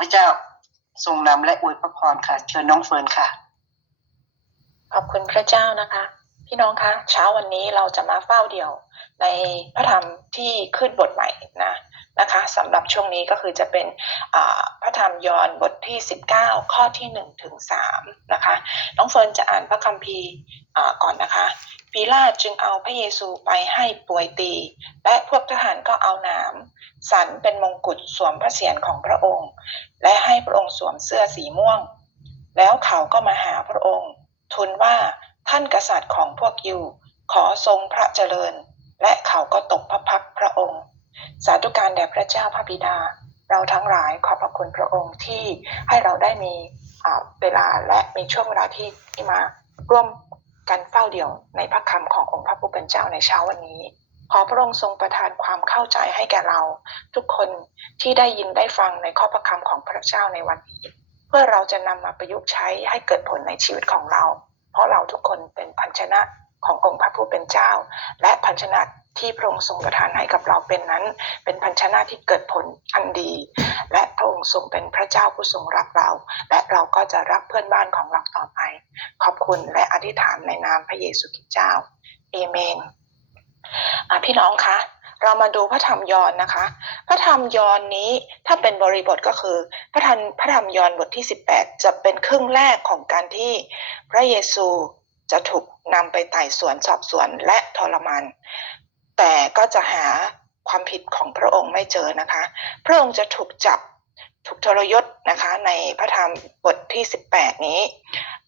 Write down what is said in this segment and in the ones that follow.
พระเจ้าทรงนำและอวยพระพรค่ะ เชิญน้องเฟิร์นค่ะ ขอบคุณพระเจ้านะคะ พี่น้องคะเช้าวันนี้เราจะมาเฝ้าเดี่ยวในพระธรรมที่ขึ้นบทใหม่นะนะคะสำหรับช่วงนี้ก็คือจะเป็นพระธรรมยอห์นบทที่ 19 ข้อที่1ถึง3นะคะน้องเฟิร์นจะอ่านพระคัมภีร์ก่อนนะคะปีลาจึงเอาพระเยซูไปให้ป่วยตี และพวกทหารก็เอาหนามสันเป็นมงกุฎสวมพระเศียรของพระองค์ และให้พระองค์สวมเสื้อสีม่วง แล้วเขาก็มาหาพระองค์ทูลว่า ท่านกษัตริย์ของพวกยิวขอทรงพระเจริญ และเขาก็ตกพระพักตร์พระองค์ สาธุการแด่พระเจ้าพระบิดา เราทั้งหลายขอบพระคุณพระองค์ที่ให้เราได้มีเวลาและมีช่วงเวลาที่ที่มาร่วมกันเฝ้าเดี่ยวในพระคำขององค์พระผู้เป็นเจ้าในเช้าวันนี้ ขอพระองค์ทรงประทานความเข้าใจให้แก่เรา ทุกคนที่ได้ยินได้ฟังในข้อพระคำของพระเจ้าในวันนี้ เพื่อเราจะนำมาประยุกต์ใช้ให้เกิดผลในชีวิตของเรา ราะเราทุกคนเป็นพันชนะขององค์พระผู้เป็นเจ้า และพันชนะที่พระองค์ทรงประทานให้กับเราเป็นนั้น เป็นพันชนะที่เกิดผลอันดี และพระองค์ทรงเป็นพระเจ้าผู้ทรงรักเรา และเราก็จะรักเพื่อนบ้านของเราต่อไป ขอบคุณและอธิษฐานในนามพระเยซูคริสต์เจ้าเอเมนพี่น้องคะ เรามาดูพระธรรมยอนนะคะ พระธรรมยอนนี้ถ้าเป็นบริบทก็คือ พระธรรมพระธรรมยอนบทที่ 18 จะเป็นครึ่งแรกของการที่พระเยซูจะถูกนำไปไต่สวนสอบสวนและทรมานแต่ก็จะหาความผิดของพระองค์ไม่เจอนะคะ พระองค์จะถูกจับ ถูกทรยศนะคะในพระธรรมบทที่ 18 นี้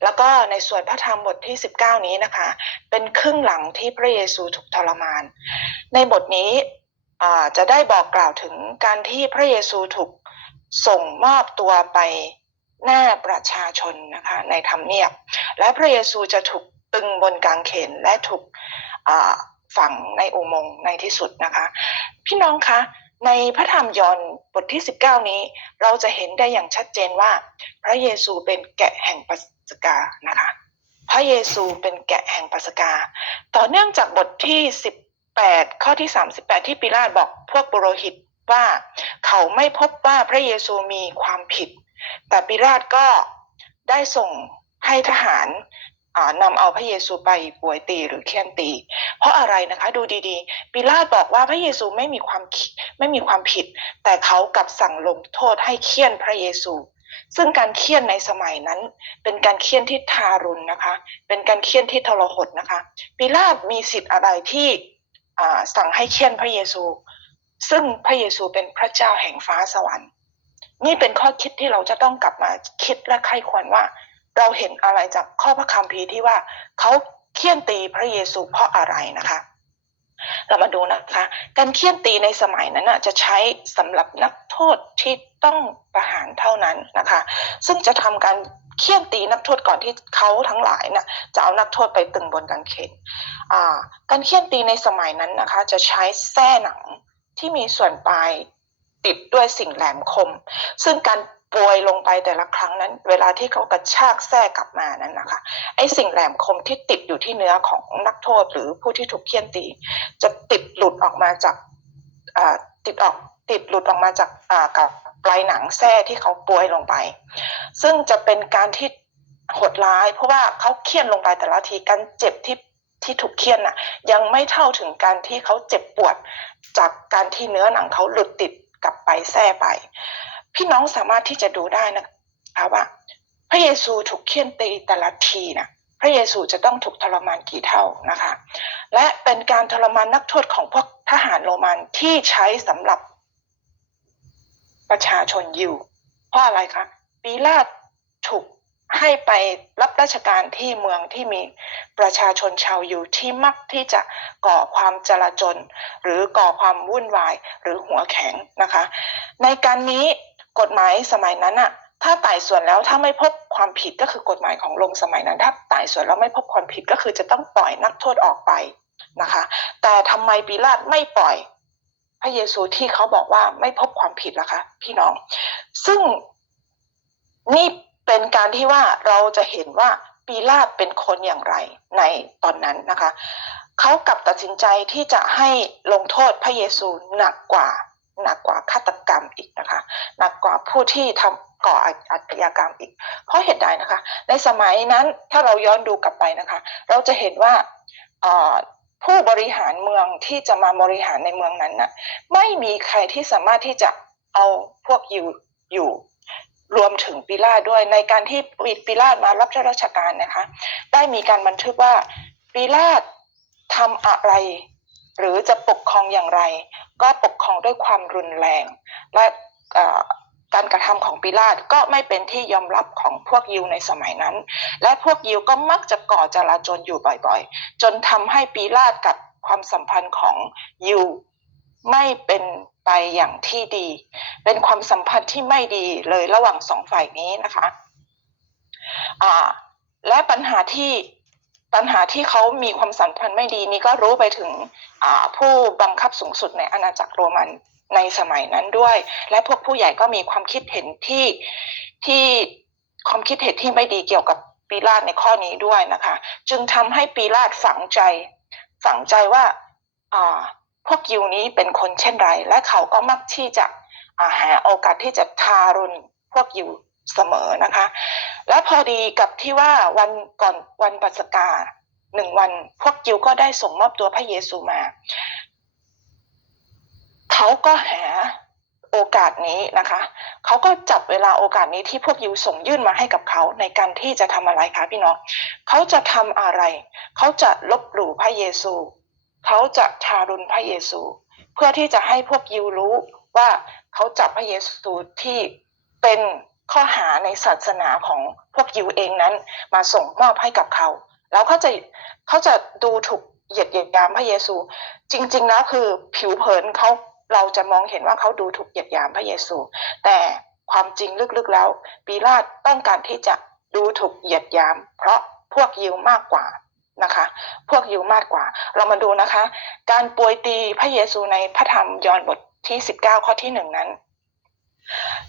แล้วก็ในส่วนพระธรรมบทที่ 19 นี้นะคะ เป็นครึ่งหลังที่พระเยซูถูกทรมาน ในบทนี้จะได้บอกกล่าวถึงการที่พระเยซูถูกส่งมอบตัวไปหน้าประชาชนนะคะในธรรมเนียบ และพระเยซูจะถูกตึงบนกางเขนและถูกฝังในอุโมงค์ในที่สุดนะคะ พี่น้องคะ ในพระธรรมยอห์นบทที่ 19 นี้ เราจะเห็นได้อย่างชัดเจนว่า พระเยซูเป็นแกะแห่งปัสกานะคะ พระเยซูเป็นแกะแห่งปัสกา ต่อเนื่องจากบทที่ 18 ข้อที่ 38 ที่ปิลาตบอกพวกบุโรหิตว่าเขาไม่พบว่าพระเยซูมีความผิด แต่ปิลาตก็ได้ส่งให้ทหาร นำเอาพระเยซูไปป่วยตีหรือเคี่ยนตี เพราะอะไรนะคะ ดูดีๆ ปิลาตบอกว่าพระเยซูไม่มีความไม่มีความผิด แต่เขากลับสั่งลงโทษให้เคี่ยนพระเยซู ซึ่งการเคี่ยนในสมัยนั้น เป็นการเคี่ยนที่ทารุณนะคะ เป็นการเคี่ยนที่ทรหดนะคะ ปิลาตมีสิทธิ์อะไรที่สั่งให้เคี่ยนพระเยซู ซึ่งพระเยซูเป็นพระเจ้าแห่งฟ้าสวรรค์ นี่เป็นข้อคิดที่เราจะต้องกลับมาคิดและใคร่ควรว่า เราเห็นอะไรจากข้อพระคัมภีร์ที่ว่าเขาเคี่ยนตีพระเยซูเพราะอะไรนะคะ เรามาดูนะคะ การเคี่ยนตีในสมัยนั้นะจะใช้สำหรับนักโทษที่ต้องประหารเท่านั้นนะคะ ซึ่งจะทำการเคี่ยนตีนักโทษก่อนที่เขาทั้งหลายน่ะจะเอานักโทษไปตึงบนกางเขนการเคี่ยนตีในสมัยนั้นนะคะ จะใช้แส้หนังที่มีส่วนปลายติดด้วยสิ่งแหลมคม ซึ่งการ โปรยลงไปแต่ละครั้งนั้น เวลาที่เขากระชากแส้กลับมานั้นนะคะไอ้สิ่งแหลมคมที่ติดอยู่ที่เนื้อของนักโทษหรือผู้ที่ถูกเคี่ยนตี จะติดหลุดออกมาจากติดออกติดหลุดออกมาจากกับปลายหนังแส้ที่เขาปรยลงไป ซึ่งจะเป็นการที่โหดร้าย เพราะว่าเขาเคี่ยนลงไปแต่ละทีการเจ็บที่ที่ถูกเคี่ยนน่ะ ยังไม่เท่าถึงการที่เขาเจ็บปวด จากการที่เนื้อหนังเขาหลุดติดกลับไปแส้ไป พี่น้องสามารถที่จะดูได้นะคะว่า พระเยซูถูกเคี่ยนตีแต่ละทีนะพระเยซูจะต้องถูกทรมานกี่เท่านะคะ และเป็นการทรมานนักโทษของพวกทหารโรมันที่ใช้สำหรับประชาชนยิวเพราะอะไรคะปีลาตถูกให้ไปรับราชการที่เมืองที่มีประชาชนชาวยิวที่มักที่จะก่อความจลาจลหรือก่อความวุ่นวายหรือหัวแข็งนะคะ ในการนี้ กฎหมายสมัยนั้นอะถ้าไต่สวนแล้วถ้าไม่พบความผิดก็คือกฎหมายของโรงสมัยนั้น ถ้าไต่สวนแล้วไม่พบความผิดก็คือจะต้องปล่อยนักโทษออกไปนะคะ แต่ทำไมปิลาตไม่ปล่อย พระเยซูที่เขาบอกว่าไม่พบความผิดล่ะคะ พี่น้อง ซึ่งนี่เป็นการที่ว่าเราจะเห็นว่าปีลาตเป็นคนอย่างไรในตอนนั้นนะคะ เขากลับตัดสินใจที่จะให้ลงโทษพระเยซูหนักกว่า หนักกว่าฆาตกรรมอีกนะคะหนักกว่าผู้ที่ทำก่ออาชญากรรมอีก เพราะเหตุใดนะคะ ในสมัยนั้นถ้าเราย้อนดูกลับไปนะคะ เราจะเห็นว่าผู้บริหารเมืองที่จะมาบริหารในเมืองนั้นน่ะไม่มีใครที่สามารถที่จะเอาพวกยิวอยู่รวมถึงปิลาด้วยในการที่ปิลาตมารับราชการนะคะ ได้มีการบันทึกว่าปิลาตทำอะไร หรือจะปกครองอย่างไร ก็ปกครองด้วยความรุนแรง และการกระทำของปิลาตก็ไม่เป็นที่ยอมรับของพวกยิวในสมัยนั้น และพวกยิวก็มักจะก่อจลาจลอยู่บ่อยๆ จนทำให้ปิลาตกับความสัมพันธ์ของยิวไม่เป็นไปอย่างที่ดี เป็นความสัมพันธ์ที่ไม่ดีเลยระหว่างสองฝ่ายนี้นะคะ และปัญหาที่ ปัญหาที่เขามีความสัมพันธ์ไม่ดีนี้ก็รู้ไปถึงผู้บังคับสูงสุดในอาณาจักรโรมันในสมัยนั้นด้วย และพวกผู้ใหญ่ก็มีความคิดเห็นที่ที่ความคิดเห็นที่ไม่ดีเกี่ยวกับปีลาตในข้อนี้ด้วยนะคะ จึงทำให้ปีลาตฝังใจ ฝังใจว่าพวกยิวนี้เป็นคนเช่นไร และเขาก็มักที่จะาหาโอกาสที่จะทารุณพวกยิว เสมอนะคะ และพอดีกับที่ว่าวันก่อนวันปัสกาหนึ่งวันพวกยิวก็ได้ส่งมอบตัวพระเยซูมา เขาก็หาโอกาสนี้นะคะ เขาก็จับเวลาโอกาสนี้ที่พวกยิวส่งยื่นมาให้กับเขาในการที่จะทำอะไรคะพี่น้อง เขาจะทำอะไร เขาจะลบหลู่พระเยซู เขาจะทารุณพระเยซู เพื่อที่จะให้พวกยิวรู้ว่าเขาจับพระเยซูที่เป็น ข้อหาในศาสนาของพวกยิวเองนั้น มาส่งมอบให้กับเขา แล้วเขาจะเขาจะดูถูกเหยียดเหยียดยามพระเยซู จริงๆแล้วคือผิวเผินเขาเราจะมองเห็นว่าเขาดูถูกเหยียดหยามพระเยซู แต่ความจริงลึกๆแล้วปีลาตต้องการที่จะดูถูกเหยียดหยาม เพราะพวกยิวมากกว่านะคะ พวกยิวมากกว่า เรามาดูนะคะ การปวยตีพระเยซูในพระธรรมยอห์นบทที่ 19 ข้อที่หนึ่งนั้น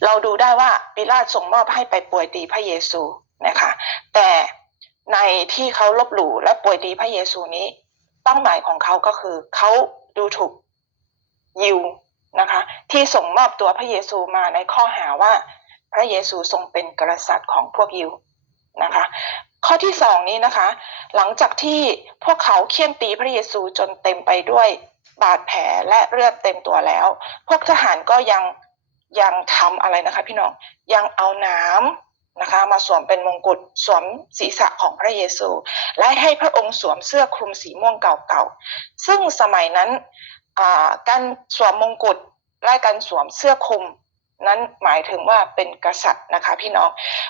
เราดูได้ว่าปิลาตส่งมอบให้ไปป่วยตีพระเยซูนะคะ แต่ในที่เขาลบหลู่และป่วยตีพระเยซูนี้เป้าหมายของเขาก็คือเขาดูถูกยิวนะคะ ที่ส่งมอบตัวพระเยซูมาในข้อหาว่า พระเยซูทรงเป็นกษัตริย์ของพวกยิวนะคะ ข้อที่สองนี้นะคะ หลังจากที่พวกเขาเคี่ยนตีพระเยซูจนเต็มไปด้วยบาดแผลและเลือดเต็มตัวแล้ว พวกทหารก็ยัง ยังทำอะไรนะคะพี่น้องยังเอาน้ำนะคะมาสวมเป็นมงกุฎสวมศีรษะของพระเยซู และให้พระองค์สวมเสื้อคลุมสีม่วงเก่าๆ ซึ่งสมัยนั้นการสวมมงกุฎและการสวมเสื้อคลุมนั้นหมายถึงว่าเป็นกษัตริย์นะคะพี่น้อง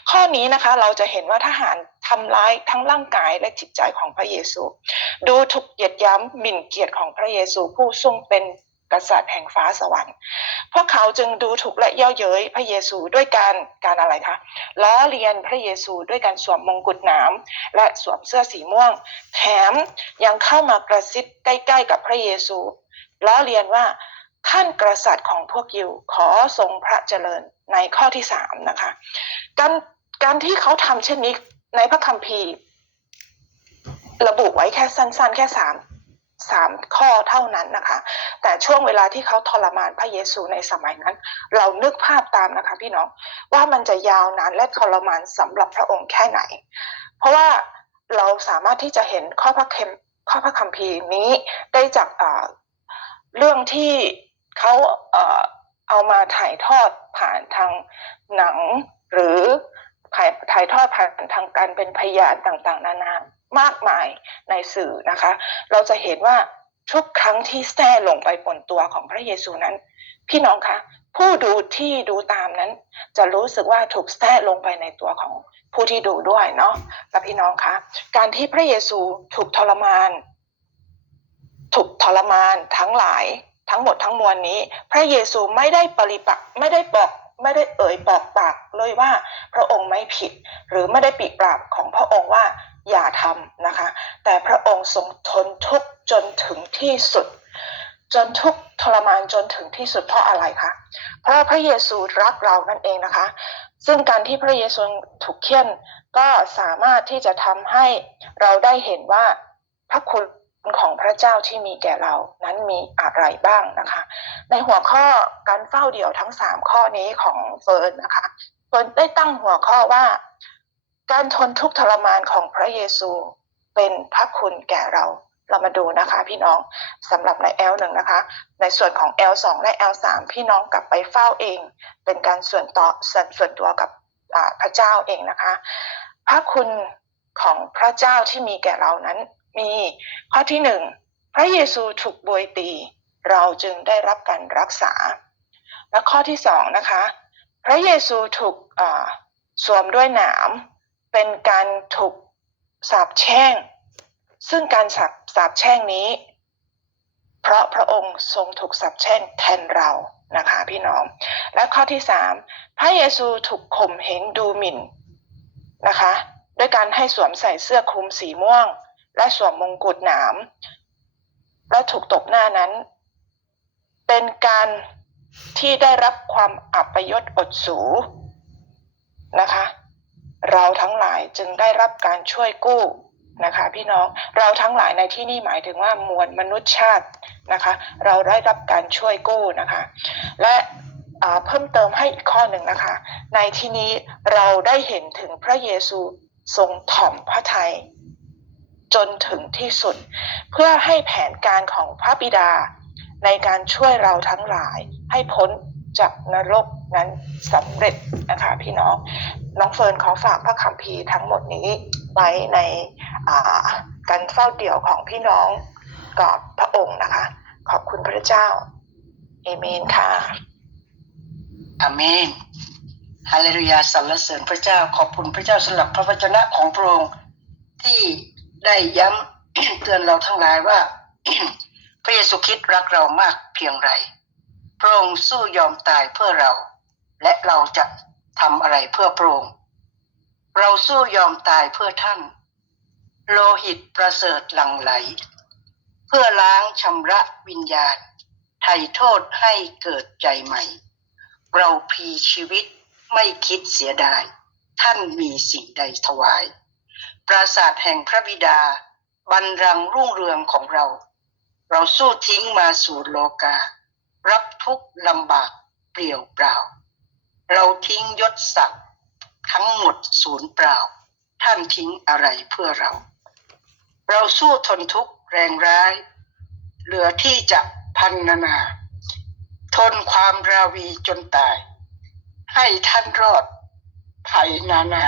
ข้อนี้นะคะเราจะเห็นว่าทหารทำร้ายทั้งร่างกายและจิตใจของพระเยซู ดูถูกเหยียดย้ำหมิ่นเกียรติของพระเยซูผู้ทรงเป็น กษัตริย์แห่งฟ้าสวรรค์ พวกเขาจึงดูถูกและเย่อเย้ยพระเยซูด้วยการการอะไรคะล้อเลียนพระเยซูด้วยการสวมมงกุฎหนามและสวมเสื้อสีม่วง แถมยังเข้ามากระซิบใกล้ ๆ กับพระเยซูล้อเลียนว่าท่านกษัตริย์ของพวกยิวขอทรงพระเจริญในข้อที่สามนะคะ การการที่เขาทำเช่นนี้ในพระคัมภีร์ ระบุไว้แค่สั้น ๆ แค่สาม สามข้อเท่านั้นนะคะ แต่ช่วงเวลาที่เขาทรมานพระเยซูในสมัยนั้น เรานึกภาพตามนะคะพี่น้องว่ามันจะยาวนานและทรมานสำหรับพระองค์แค่ไหน เพราะว่าเราสามารถที่จะเห็นข้อพระเค็มข้อพระคัมภีร์นี้ได้จากเรื่องที่เขาเอ่อเอามาถ่ายทอดผ่านทางหนังหรือถ่ายถ่ายทอดผ่านทางการเป็นพยานต่างๆ นานา มากมายในสื่อนะคะ เราจะเห็นว่าทุกครั้งที่แท้ลงไปบนตัวของพระเยซูนั้น พี่น้องคะ ผู้ดูที่ดูตามนั้น จะรู้สึกว่าถูกแท้ลงไปในตัวของผู้ที่ดูด้วยเนาะและพี่น้องคะ การที่พระเยซูถูกทรมาน ถูกทรมานทั้งหลายทั้งหมดทั้งมวลนี้ พระเยซูไม่ได้ปริปักไม่ได้บอกไม่ได้เอ่ยบอกปากเลยว่าพระองค์ไม่ผิด หรือไม่ได้ปิปราบของพระองค์ว่า อย่าทำนะคะ แต่พระองค์ทรงทนทุกข์จนถึงที่สุด จนทุกทรมานจนถึงที่สุดเพราะอะไรคะ เพราะพระเยซูรักเรานั่นเองนะคะ ซึ่งการที่พระเยซูถูกเคี่ยนก็สามารถที่จะทำให้เราได้เห็นว่าพระคุณของพระเจ้าที่มีแก่เรานั้นมีอะไรบ้างนะคะ ในหัวข้อการเฝ้าเดี่ยวทั้งสามข้อนี้ของเฟิร์นนะคะเฟิร์นได้ตั้งหัวข้อว่า การทนทุกข์ทรมานของพระเยซูเป็นพระคุณแก่เรา เรามาดูนะคะ พี่น้องสำหรับใน L หนึ่งนะคะ ในส่วนของ L สองและ L สามพี่น้องกลับไปเฝ้าเอง เป็นการส่วนต่อส่วนส่วนตัวกับพระเจ้าเองนะคะ พระคุณของพระเจ้าที่มีแก่เรานั้น มีข้อที่หนึ่งพระเยซูถูกบวยตี เราจึงได้รับการรักษา และข้อที่สองนะคะ พระเยซูถูกสวมด้วยหนาม เป็นการถูกสาปแช่ง ซึ่งการสาปสาปแช่งนี้ เพราะพระองค์ทรงถูกสาปแช่งแทนเรานะคะพี่น้อง และข้อที่สามพระเยซูถูกข่มเหงดูหมิ่นนะคะด้วยการให้สวมใส่เสื้อคลุมสีม่วง และสวมมงกุฎหนาม และถูกตบหน้านั้น เป็นการที่ได้รับความอัปยศอดสูนะคะ เราทั้งหลายจึงได้รับการช่วยกู้นะคะพี่น้องเราทั้งหลายในที่นี่หมายถึงว่ามวลมนุษยชาตินะคะ เราได้รับการช่วยกู้นะคะ และเพิ่มเติมให้อีกข้อหนึ่งนะคะ ในที่นี้เราได้เห็นถึงพระเยซูทรงถ่อมพระทัยจนถึงที่สุด เพื่อให้แผนการของพระบิดา ในการช่วยเราทั้งหลายให้พ้นจากนรกนั้นสำเร็จนะคะพี่น้อง น้องเฟิร์นขอฝากพระคัมภีร์ทั้งหมดนี้ไว้ในการเฝ้าเดี่ยวของพี่น้องกับพระองค์นะคะ ขอบคุณพระเจ้าเอเมนค่ะอเมนฮาเลลูยาสรรเสริญพระเจ้าขอบคุณพระเจ้าสำหรับพระวจนะของพระองค์ที่ได้ย้ำเตือนเราทั้งหลายว่า พระเยซูคริสต์รักเรามากเพียงไร พระองค์สู้ยอมตายเพื่อเรา และเราจะ ทำอะไรเพื่อพระองค์เราสู้ยอมตายเพื่อท่าน โลหิตประเสริฐหลั่งไหล เพื่อล้างชำระวิญญาณไถ่โทษให้เกิดใจใหม่ เราพีชีวิตไม่คิดเสียดาย ท่านมีสิ่งใดถวาย ปราสาทแห่งพระบิดาบันรังรุ่งเรืองของเรา เราสู้ทิ้งมาสู่โลกา รับทุกลำบากเปลี่ยวเปล่า เราทิ้งยศศักดิ์ทั้งหมดศูนย์เปล่า ท่านทิ้งอะไรเพื่อเรา เราสู้ทนทุกข์แรงร้าย เหลือที่จะพันนานา ทนความราวีจนตาย ให้ท่านรอดภัยนานา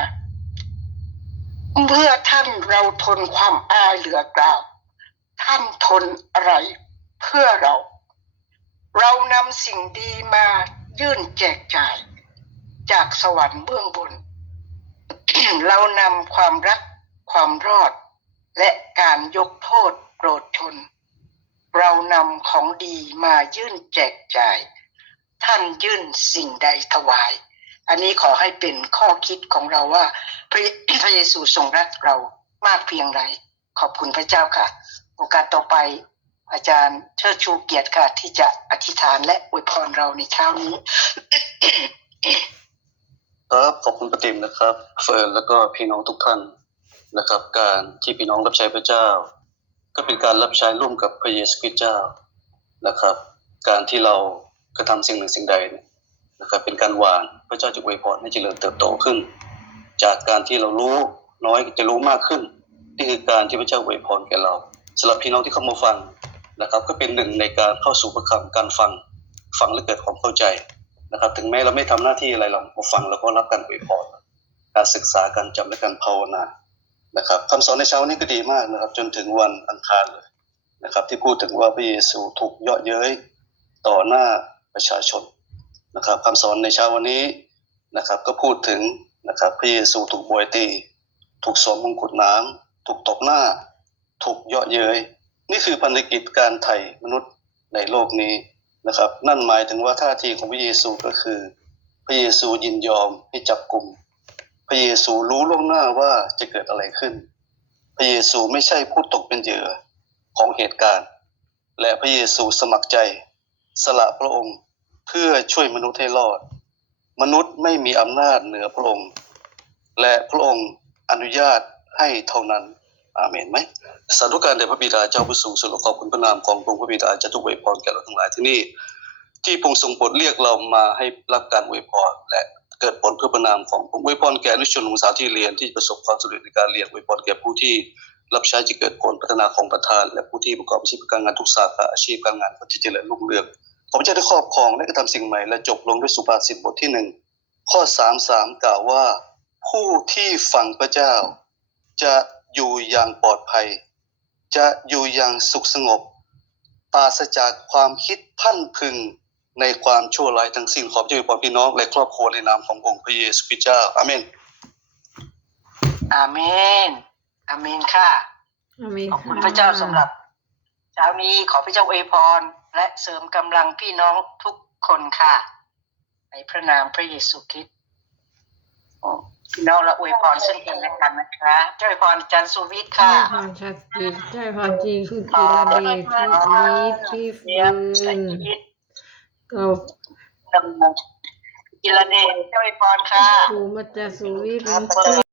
เมื่อท่านเราทนความอายเหลือกล่าว ท่านทนอะไรเพื่อเรา เรานำสิ่งดีมายื่นแจกจ่าย จากสวรรค์เบื้องบน เรานำความรักความรอด และการยกโทษโปรดชน เรานำของดีมายื่นแจกจ่าย ท่านยื่นสิ่งใดถวาย อันนี้ขอให้เป็นข้อคิดของเราว่า พระพระเยซูทรงรักเรามากเพียงไร ขอบคุณพระเจ้าค่ะ โอกาสต่อไปอาจารย์เชิดชูเกียรติค่ะที่จะอธิษฐานและอวยพรเราในเช้านี้ ครับขอบคุณประติมนะครับ เฟิร์นแล้วก็พี่น้องทุกท่านนะครับ การที่พี่น้องรับใช้พระเจ้า ก็เป็นการรับใช้ร่วมกับพระเยซูคริสต์เจ้านะครับ การที่เรากระทำสิ่งหนึ่งสิ่งใดนะครับ เป็นการหวานพระเจ้าจะอวยพรให้เจริญเติบโตขึ้น จากการที่เรารู้น้อยจะรู้มากขึ้นนี่คือการที่พระเจ้าอวยพรแก่เราสำหรับพี่น้องที่เข้ามาฟังนะครับ ก็เป็นหนึ่งในการเข้าสู่พระคำการฟังฟังและเกิดความเข้าใจ นะครับ ถึงแม้เราไม่ทำหน้าที่อะไรเรามาฟังแล้วก็รับการอวยพรการศึกษาการจำและการภาวนานะครับคำสอนในเช้านี้ก็ดีมากนะครับ จนถึงวันอังคารเลยนะครับ ที่พูดถึงว่าพระเยซูถูกเยาะเย้ยต่อหน้าประชาชนนะครับคำสอนในเช้าวันนี้นะครับ ก็พูดถึงนะครับพระเยซูถูกบวยตี ถูกสวมมงกุฎน้ำถูกตบหน้า ถูกเยาะเย้ยนี่คือพันธกิจการไถ่มนุษย์ในโลกนี้ นะครับ นั่นหมายถึงว่าท่าทีของพระเยซูก็คือ พระเยซูยินยอมให้จับกลุ่ม พระเยซูรู้ล่วงหน้าว่าจะเกิดอะไรขึ้น พระเยซูไม่ใช่ผู้ตกเป็นเหยื่อของเหตุการณ์ และพระเยซูสมัครใจ สละพระองค์เพื่อช่วยมนุษย์ให้รอด มนุษย์ไม่มีอำนาจเหนือพระองค์ และพระองค์อนุญาตให้เท่านั้น อาเมนไหมสาธุการแด่พระบิดาเจ้าผู้สูงสุดขอบคุณพระนามของพระองค์พระบิดาจะทุกอวพรแก่เราทั้งหลายที่นี่ ที่พงทรงโปรดเรียกเรามาให้รับการอวพรและเกิดผลเพื่อพระนามของพระองค์อวพรแก่นุชนของสาวที่เรียนที่ประสบความสำเร็จในการเรียนอวพรแก่ผู้ที่รับใช้จะเกิดผลพัฒนาของประธาน และผู้ที่ประกอบอาชีพการงานทุกสาขาอาชีพการงานก็จะเจริญรุ่งเรืองขอพระเจ้าได้ครอบครองและกระทำสิ่งใหม่และจบลงด้วยสุภาษิตบทที่หนึ่งข้อสามสามกล่าวว่า ผู้ที่ฝังพระเจ้าจะ อยู่อย่างปลอดภัย จะอยู่อย่างสุขสงบปราศจากความคิดพันพึงในความชั่วร้ายทั้งสิ้นขอบเจ้าพรพี่น้องและครอบครัวในนามขององค์พระเยซูคริสต์เจ้าอาเมนอาเมนอาเมนค่ะอาเมนขอบคุณพระเจ้าสำหรับเช้านี้ขอพระเจ้าอวยพร และเสริมกำลังพี่น้องทุกคนค่ะ ในพระนามพระเยซูคริสต์อ๋อ พี่น้องเราอวยพรซึ่งกันและกันนะคะเจ้าอวยพรอาจารย์สุวิทย์ใช่ค่ะพรชัดจิตใช่พรจีคุณกีฬาเดชพี่อีทพี่เยี่ยมฟืใส่นคิดก็ดำเนินกีฬาเดชเจ้าอวยพรค่ะครูมาจาสุวิทย์ครับพี่